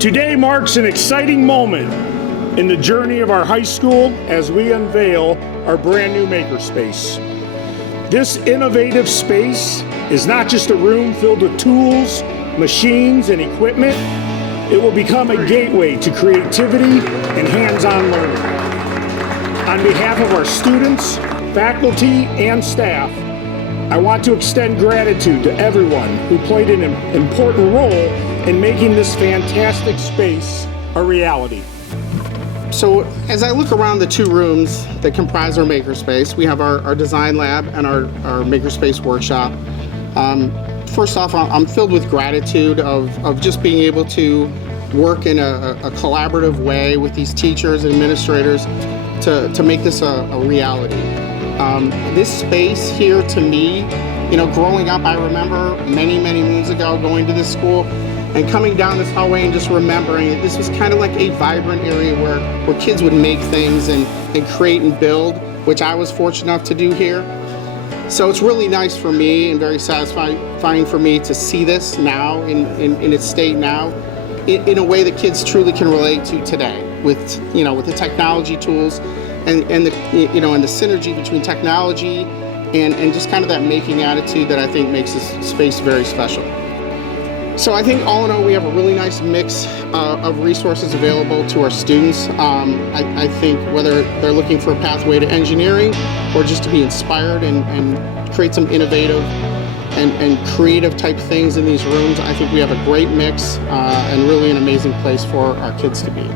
Today marks an exciting moment in the journey of our high school as we unveil our brand new Makerspace. This innovative space is not just a room filled with tools, machines, and equipment. It will become a gateway to creativity and hands-on learning. On behalf of our students, faculty, and staff, I want to extend gratitude to everyone who played an important role in making this fantastic space a reality. So as I look around the two rooms that comprise our Makerspace, we have our design lab and our Makerspace workshop. First off, I'm filled with gratitude of just being able to work in a collaborative way with these teachers and administrators to make this a reality. This space here, to me, growing up, I remember many moons ago going to this school and coming down this hallway and just remembering that this was kind of like a vibrant area where kids would make things and create and build, which I was fortunate enough to do here. So it's really nice for me and very satisfying for me to see this now in its state now in a way that kids truly can relate to today with the technology tools and the synergy between technology and just kind of that making attitude that I think makes this space very special. So I think all in all, we have a really nice mix of resources available to our students. I think whether they're looking for a pathway to engineering or just to be inspired and create some innovative and creative type things in these rooms, I think we have a great mix and really an amazing place for our kids to be.